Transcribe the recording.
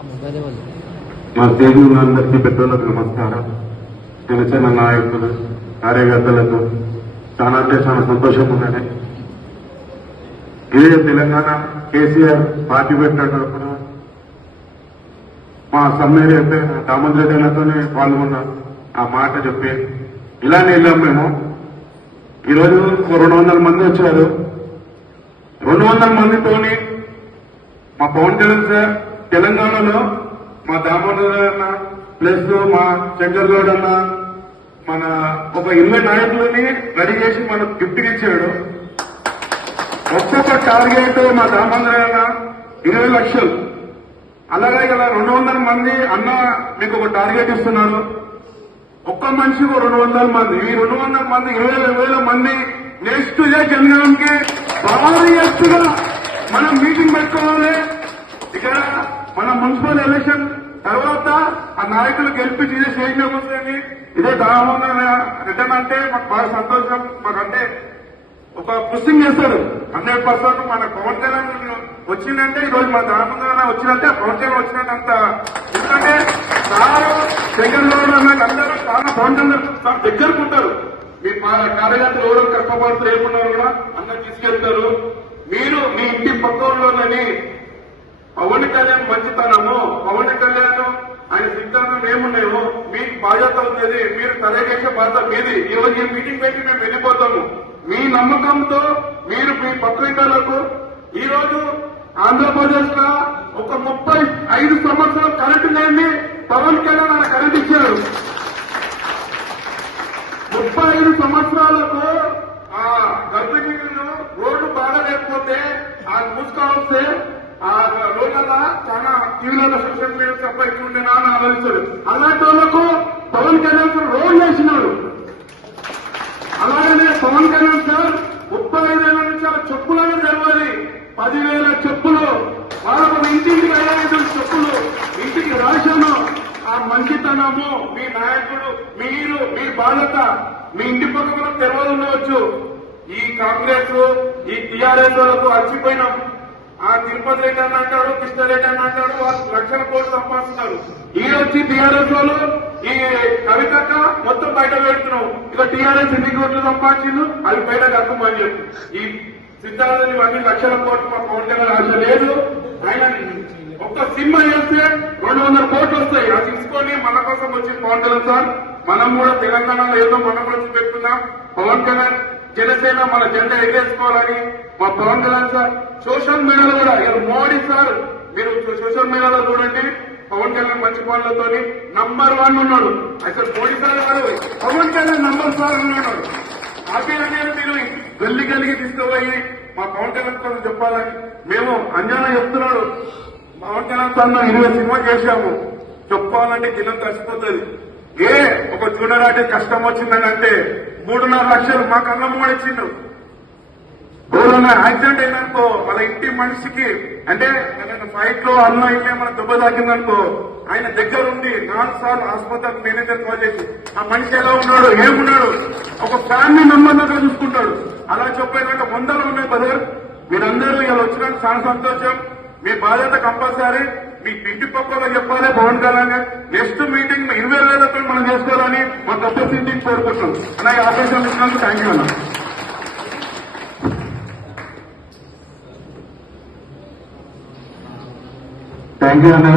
మా దేవుళ్ళందరికీ పెద్దలకు నమస్కారం. జనసేన నాయకులు కార్యకర్తలకు చాలా అంటే చాలా సంతోషం ఉన్నది. ఇదే తెలంగాణ కేసీఆర్ పార్టీ పెట్టేటప్పుడు మా సమ్మేళ దామోదర రెడ్డిలతోనే పాల్గొన్నా. ఆ మాట చెప్పి ఇలానే వెళ్ళాం మేము. ఈరోజు 200 మంది వచ్చారు. 200 మందితోని మా పవన్ కళ్యాణ్ సార్ తెలంగాణలో మా దామోదర అన్న ప్లస్ మా శంకర్ గౌడ్ అన్న మన ఒక 20 నాయకులని రెడీ చేసి మనకు గిఫ్ట్ ఇచ్చాడు. ఒక్కొక్క టార్గెట్ మా దామోదర అన్న 20 లక్షలు. అలాగే ఇలా 200 మంది అన్న మీకు ఒక టార్గెట్ ఇస్తున్నాను. ఒక్క మనిషికి 200 మంది. ఈ 200 మంది 20,000 మంది నెక్స్ట్ ఇదే జనగాంకి భారీ ఎత్తుగా మనం మీటింగ్ పెట్టుకోవాలి. ఇక్కడ మన మున్సిపల్ ఎలక్షన్ తర్వాత ఆ నాయకులు గెలిపించి ఇదే స్టేజ్ వస్తుంది. ఇదే దామోదర రెడ్డి అంటే మాకు బాగా సంతోషం. మాకంటే ఒక పుష్టింగ్ చేస్తాడు 100%. మన పవన్ కళ్యాణ్ వచ్చిందంటే ఈరోజు మా దామోదర వచ్చిందంటే పవన్ కళ్యాణ్ వచ్చినట్టు అంత. ఎందుకంటే సారు సెకండ్ లోడ్ అన్నట్టు అందరూ చాలా పవన్ కళ్యాణ్ దగ్గరకుంటారు. మీ కార్యకర్తలు ఎవరో కష్టపడుతూ ఏమున్నారు కూడా అందరు తీసుకెళ్తారు. మీరు మీ ఇంటి పక్కలోనని పవన్ కళ్యాణ్ మంచితనము, పవన్ కళ్యాణ్ ఆయన సిద్ధాంతం ఏమున్నాయో మీకు బాధ్యత ఉంది. మీరు తెలియజేసే బాధ్యత మీది. ఈ రోజు ఈ మీటింగ్ పెట్టి మేము వెళ్ళిపోతాము. మీ నమ్మకంతో మీరు మీ పత్రికలకు ఈ రోజు ఆంధ్రప్రదేశ్ లో ఒక 35 సంవత్సరాలు కరెంటు లేని పవన్ కళ్యాణ్ ఆయన కరెంట్ ఇచ్చారు. 35 సంవత్సరాలకు ఆ గర్భిణీలు రోడ్డు బాగా లేకపోతే ఆ మూసుకోవస్తే ఆ రోడ్ల చాలా టీవీలలో సోషల్ మీడియా తప్ప ఇట్లుండేనా అని ఆలోచిస్తాడు. అలాంటి వాళ్ళకు పవన్ కళ్యాణ్ సార్ రోడ్ వేసినాడు. అలాగనే పవన్ కళ్యాణ్ సార్ 35,000 నుంచి ఆ చెప్పులను తెరవాలి. 10,000 చెప్పులు వాళ్ళకు ఇంటికి 5,000 చెప్పులు ఇంటికి రాశాను. ఆ మంచితనము మీ నాయకుడు మీరు మీ బాధ్యత. మీ ఇంటి పక్కన తెరవలు ఉండవచ్చు. ఈ కాంగ్రెస్ ఈ టీఆర్ఎస్ వాళ్ళకు అచ్చిపోయినాం. ఆ తిరుపతి రెడ్డి అని అంటాడు, కృష్ణారెడ్డి అని అంటాడు, వాళ్ళు లక్షల కోట్లు సంపాదిస్తున్నారు. ఈ వచ్చి టీఆర్ఎస్ వాళ్ళు ఈ కవితక మొత్తం బయట పెడుతున్నాం. ఇక టీఆర్ఎస్ ఎన్ని కోట్లు సంపాదించిండు అవి బయట కక్కుమని చెప్పి ఈ సిద్ధార్థని ఇవన్నీ లక్షల కోట్లు మా పవన్ కళ్యాణ్ ఆశ లేదు. ఆయన ఒక్క సినిమా చేస్తే 200 కోట్లు వస్తాయి. అది తీసుకొని మన కోసం వచ్చి పవన్ కళ్యాణ్ సార్ మనం కూడా తెలంగాణలో ఏదో మనం కూడా చూపెట్టుకున్నాం. పవన్ కళ్యాణ్ జనసేన మన జెండా ఎగేసుకోవాలని మా పవన్ కళ్యాణ్ సార్ సోషల్ మీడియాలో కూడా మోడీ సార్ మీరు సోషల్ మీడియాలో చూడండి. పవన్ కళ్యాణ్ మంచి పనులతో #1 ఉన్నాడు. అసలు మోడీ సార్ గారు పవన్ కళ్యాణ్ #1 ఉన్నాడు. ఆపేయాలని మీరు గల్లికి తీసుకుపోయి మా పవన్ కళ్యాణ్ సార్ చెప్పాలని మేము అంజనా చెప్తున్నాడు. పవన్ కళ్యాణ్ సార్ 20 సినిమా చేశాము. చెప్పుకోవాలంటే జిల్లా తడిసిపోతుంది. ఒక జూనియర్ ఆర్టిస్ట్ కష్టం వచ్చిందని అంటే 3.5 లక్షలు మాకు అన్నం కూడా ఇచ్చిండు. ఎవరన్నా యాక్సిడెంట్ అయిందనుకో వాళ్ళ ఇంటి మనిషికి అంటే ఫైట్ లో అన్న ఇల్లే మన దెబ్బ తాకిందనుకో ఆయన దగ్గర ఉండి 4 సార్లు ఆసుపత్రికి మేనేజర్ కాల్ చేసి ఆ మనిషి ఎలా ఉన్నాడు ఏమున్నాడు ఒక ఫ్యామిలీ మెంబర్ దగ్గర చూసుకుంటాడు. అలా చెప్పేదంటే 100 ఉన్నాయి బ్రదర్. మీరందరూ ఇలా వచ్చినందుకు చాలా సంతోషం. మీ బాధ్యత కంపల్సరీ మీ ఇంటి పక్కలో చెప్పాలి. పవన్ కళ్యాణ్ నెక్స్ట్ మీటింగ్ 20,000 మనం చేసుకోవాలని మా కెపాసిటీ కోరుకుంటున్నాం. అలాగే అవకాశం ఇచ్చినందుకు థ్యాంక్ యూ అన్న. థ్యాంక్ యూ అన్న.